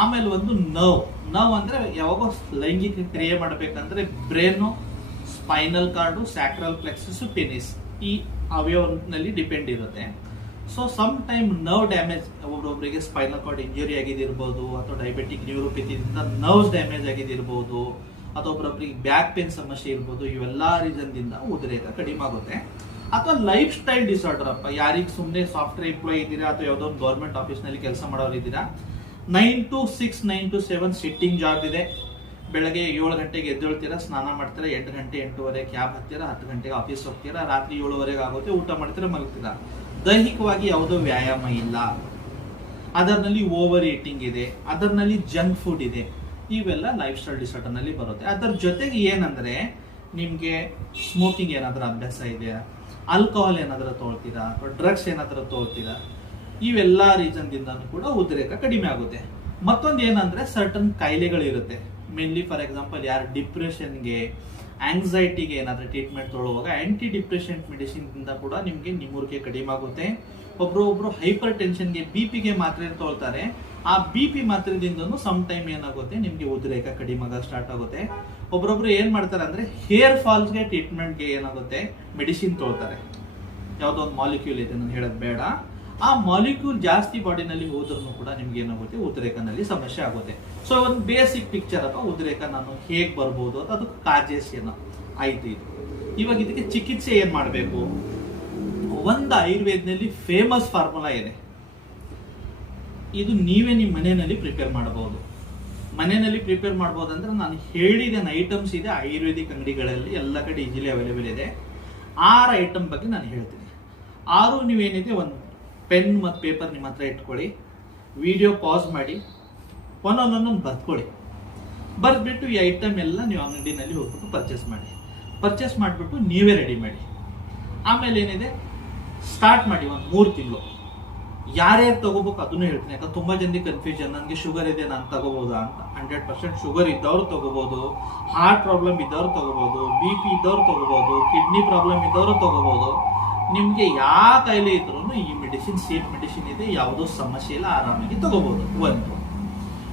ಆಮೇಲೆ ಒಂದು ನರ್ವ್ ಅಂದ್ರೆ ಯಾವಾಗ ಲೈಂಗಿಕ ಕ್ರಿಯೆ ಮಾಡಬೇಕಂದ್ರೆ brain, spinal cord, sacral plexus, penis ಈ ಅವಯವನಲ್ಲಿ ಡಿಪೆಂಡ್ ಇರುತ್ತೆ. So some time nerve damage, ಒಬ್ಬೊಬ್ಬರಿಗೆ ಸ್ಪೈನಲ್ ಕಾರ್ಡ್ ಇಂಜುರಿ ಆಗಿದಿರ್ಬೋದು, ಅಥವಾ ಡಯಾಬಿಟಿಕ್ ನ್ಯೂರೋಪತಿಯಿಂದ ನರ್ವ್ಸ್ ಡ್ಯಾಮೇಜ್ ಆಗಿದಿರ್ಬೋದು, ಅಥವಾ ಒಬ್ಬೊಬ್ಬರಿಗೆ ಬ್ಯಾಕ್ ಪೇನ್ ಸಮಸ್ಯೆ ಇರ್ಬೋದು. ಇವೆಲ್ಲಾ ರೀಸನ್ ದಿಂದ ಉದ್ರೇಕ ಕಡಿಮೆ ಆಗುತ್ತೆ. ಅಥವಾ ಲೈಫ್ ಸ್ಟೈಲ್ ಡಿಸಾರ್ಡರ್ ಅಪ್ಪ, ಯಾರಿಗೆ ಸುಮ್ಮನೆ ಸಾಫ್ಟ್ವೇರ್ ಎಂಪ್ಲಾಯ್ ಇದ್ದೀರಾ ಅಥವಾ ಯಾವುದೋ ಒಂದು ಗೌರ್ಮೆಂಟ್ ಆಫೀಸ್ ನಲ್ಲಿ ಕೆಲಸ ಮಾಡೋರು ಇದ್ದೀರಾ, 9 to 6, 9 to 7 ಸಿಟ್ಟಿಂಗ್ ಜಾಬ್ ಇದೆ. ಬೆಳಗ್ಗೆ 7 ಗಂಟೆಗೆ ಎದ್ದೇಳ್ತೀರಾ, ಸ್ನಾನ ಮಾಡ್ತೀರಾ, 8 ಗಂಟೆ 8:30 ಕ್ಯಾಬ್ ಹತ್ತೀರಾ, 10 ಗಂಟೆಗೆ ಆಫೀಸ್ ಹೋಗ್ತೀರಾ, ರಾತ್ರಿ 7:30 ಆಗುತ್ತೆ, ಊಟ ಮಾಡ್ತೀರಾ, ಮಲಗ್ತೀರಾ. ದೈಹಿಕವಾಗಿ ಯಾವುದೋ ವ್ಯಾಯಾಮ ಇಲ್ಲ, ಅದರಲ್ಲಿ ಓವರ್ ಈಟಿಂಗ್ ಇದೆ, ಅದರಲ್ಲಿ ಜಂಕ್ ಫುಡ್ ಇದೆ. ಇವೆಲ್ಲ ಲೈಫ್ ಸ್ಟೈಲ್ ಡಿಸಾರ್ಡರ್ ನಲ್ಲಿ ಬರುತ್ತೆ. ಅದರ ಜೊತೆಗೆ ಏನಂದ್ರೆ ನಿಮ್ಗೆ ಸ್ಮೋಕಿಂಗ್ ಏನಾದ್ರೂ ಅಭ್ಯಾಸ ಇದೆಯಾ, ಆಲ್ಕೋಹಾಲ್ ಏನಾದ್ರೂ ತಗೊಳ್ತೀರಾ, ಅಥವಾ ಡ್ರಗ್ಸ್ ಏನಾದ್ರೂ ತಗೊಳ್ತೀರಾ, ಇವೆಲ್ಲಾ ರೀಸನ್ ದಿಂದನೂ ಕೂಡ ಉದ್ರೇಕ ಕಡಿಮೆ ಆಗುತ್ತೆ. ಮತ್ತೊಂದು ಏನಂದ್ರೆ ಸರ್ಟನ್ ಕಾಯಿಲೆಗಳಿರುತ್ತೆ. ಮೇನ್ಲಿ ಫಾರ್ ಎಕ್ಸಾಂಪಲ್ ಯಾರು ಡಿಪ್ರೆಷನ್ಗೆ, ಆಂಗ್ಸೈಟಿಗೆ ಏನಾದ್ರೂ ಟ್ರೀಟ್ಮೆಂಟ್ ತೊಗೊಳ್ಳುವಾಗ ಆಂಟಿ ಡಿಪ್ರೆಷೆಂಟ್ ಮೆಡಿಸಿನ್ ಇಂದ ಕೂಡ ನಿಮ್ಗೆ ನಿಮೂರಿಕೆ ಕಡಿಮೆ ಆಗುತ್ತೆ. ಒಬ್ರು ಹೈಪರ್ ಟೆನ್ಷನ್ಗೆ, ಬಿಪಿಗೆ ಮಾತ್ರೆ ತಗೊಳ್ತಾರೆ. ಆ ಬಿಪಿ ಮಾತ್ರೆದಿಂದನೂ ಸಮ್ ಟೈಮ್ ಏನಾಗುತ್ತೆ ನಿಮ್ಗೆ ಉದ್ರೇಕ ಕಡಿಮೆ ಆಗ ಸ್ಟಾರ್ಟ್ ಆಗುತ್ತೆ. ಒಬ್ರೊಬ್ರು ಏನ್ ಮಾಡ್ತಾರೆ ಅಂದ್ರೆ ಹೇರ್ ಫಾಲ್ಸ್ಗೆ ಟ್ರೀಟ್ಮೆಂಟ್ಗೆ ಏನಾಗುತ್ತೆ ಮೆಡಿಸಿನ್ ತಗೊಳ್ತಾರೆ. ಯಾವ್ದೋ ಒಂದು ಮಾಲಿಕ್ಯೂಲ್ ಇದೆ, ನಾನು ಹೇಳೋದು ಬೇಡ. ಆ ಮಾಲಿಕ್ಯೂಲ್ ಜಾಸ್ತಿ ಬಾಡಿನಲ್ಲಿ ಹೋದ್ರೂ ಕೂಡ ನಿಮ್ಗೆ ಏನಾಗುತ್ತೆ ಉದ್ರೇಕನಲ್ಲಿ ಸಮಸ್ಯೆ ಆಗುತ್ತೆ. ಸೊ ಒಂದು ಬೇಸಿಕ್ ಪಿಕ್ಚರ್ ಅಥವಾ ಉದ್ರೇಕ ನಾನು ಹೇಗ್ ಬರ್ಬೋದು ಅಂತ, ಅದಕ್ಕೆ ಕಾಜೇಸ್ ಏನೋ ಆಯ್ತು. ಇದು ಇವಾಗ ಇದಕ್ಕೆ ಚಿಕಿತ್ಸೆ ಏನ್ ಮಾಡಬೇಕು? ಒಂದು ಆಯುರ್ವೇದನಲ್ಲಿ ಫೇಮಸ್ ಫಾರ್ಮುಲಾ ಇದೆ. ಇದು ನೀವೇ ನಿಮ್ಮ ಮನೆಯಲ್ಲಿ ಪ್ರಿಪೇರ್ ಮಾಡಬಹುದು. ಮನೆಯಲ್ಲಿ ಪ್ರಿಪೇರ್ ಮಾಡಬಹುದು ಅಂದ್ರೆ ನಾನು ಹೇಳಿದ ಐಟಮ್ಸ್ ಇದೆ ಆಯುರ್ವೇದಿಕ್ ಅಂಗಡಿಗಳಲ್ಲಿ ಎಲ್ಲ ಕಡೆ ಈಸಿಲಿ ಅವೈಲೇಬಲ್ ಇದೆ. 6 ಐಟಮ್ ಬಗ್ಗೆ ನಾನು ಹೇಳ್ತೀನಿ. 6 ನೀವೇನಿದೆ ಒಂದು ಪೆನ್ ಮತ್ತು ಪೇಪರ್ ನಿಮ್ಮ ಹತ್ರ ಇಟ್ಕೊಳ್ಳಿ, ವಿಡಿಯೋ ಪಾಸ್ ಮಾಡಿ, ಒಂದೊಂದೊಂದೊಂದು ಬರ್ಕೊಳ್ಳಿ. ಬರ್ದ್ಬಿಟ್ಟು ಈ ಐಟಮ್ ಎಲ್ಲ ನೀವು ಅಂಗಡಿನಲ್ಲಿ ಹೋಗ್ಬಿಟ್ಟು ಪರ್ಚೇಸ್ ಮಾಡಿಬಿಟ್ಟು ನೀವೇ ರೆಡಿ ಮಾಡಿ. ಆಮೇಲೆ ಏನಿದೆ ಸ್ಟಾರ್ಟ್ ಮಾಡಿ ಒಂದು 3 ತಿಂಗಳು. ಯಾರ್ಯಾರು ತಗೋಬೇಕು ಅದನ್ನು ಹೇಳ್ತೀನಿ, ಯಾಕಂದ್ರೆ ತುಂಬಾ ಜನರಿಗೆ ಕನ್ಫ್ಯೂಷನ್, ನನಗೆ ಶುಗರ್ ಇದೆ ನಾನು ತಗೋಬಹುದಾ ಅಂತ. 100% ಶುಗರ್ ಇದ್ದವ್ರು ತಗೋಬಹುದು, ಹಾರ್ಟ್ ಪ್ರಾಬ್ಲಮ್ ಇದ್ದವ್ರು ತಗೋಬಹುದು, BP ಇದ್ದವ್ರು ತಗೋಬಹುದು, ಕಿಡ್ನಿ ಪ್ರಾಬ್ಲಮ್ ಇದ್ದವ್ರು ತಗೋಬಹುದು. ನಿಮ್ಗೆ ಯಾವ ಕಾಯಿಲೆ ಇದ್ರೂ ಈ ಮೆಡಿಸಿನ್ ಸೇಫ್ ಮೆಡಿಸಿನ್ ಇದೆ, ಯಾವುದೋ ಸಮಸ್ಯೆ ಇಲ್ಲ, ಆರಾಮಾಗಿ ತಗೋಬಹುದು. ಒಂದು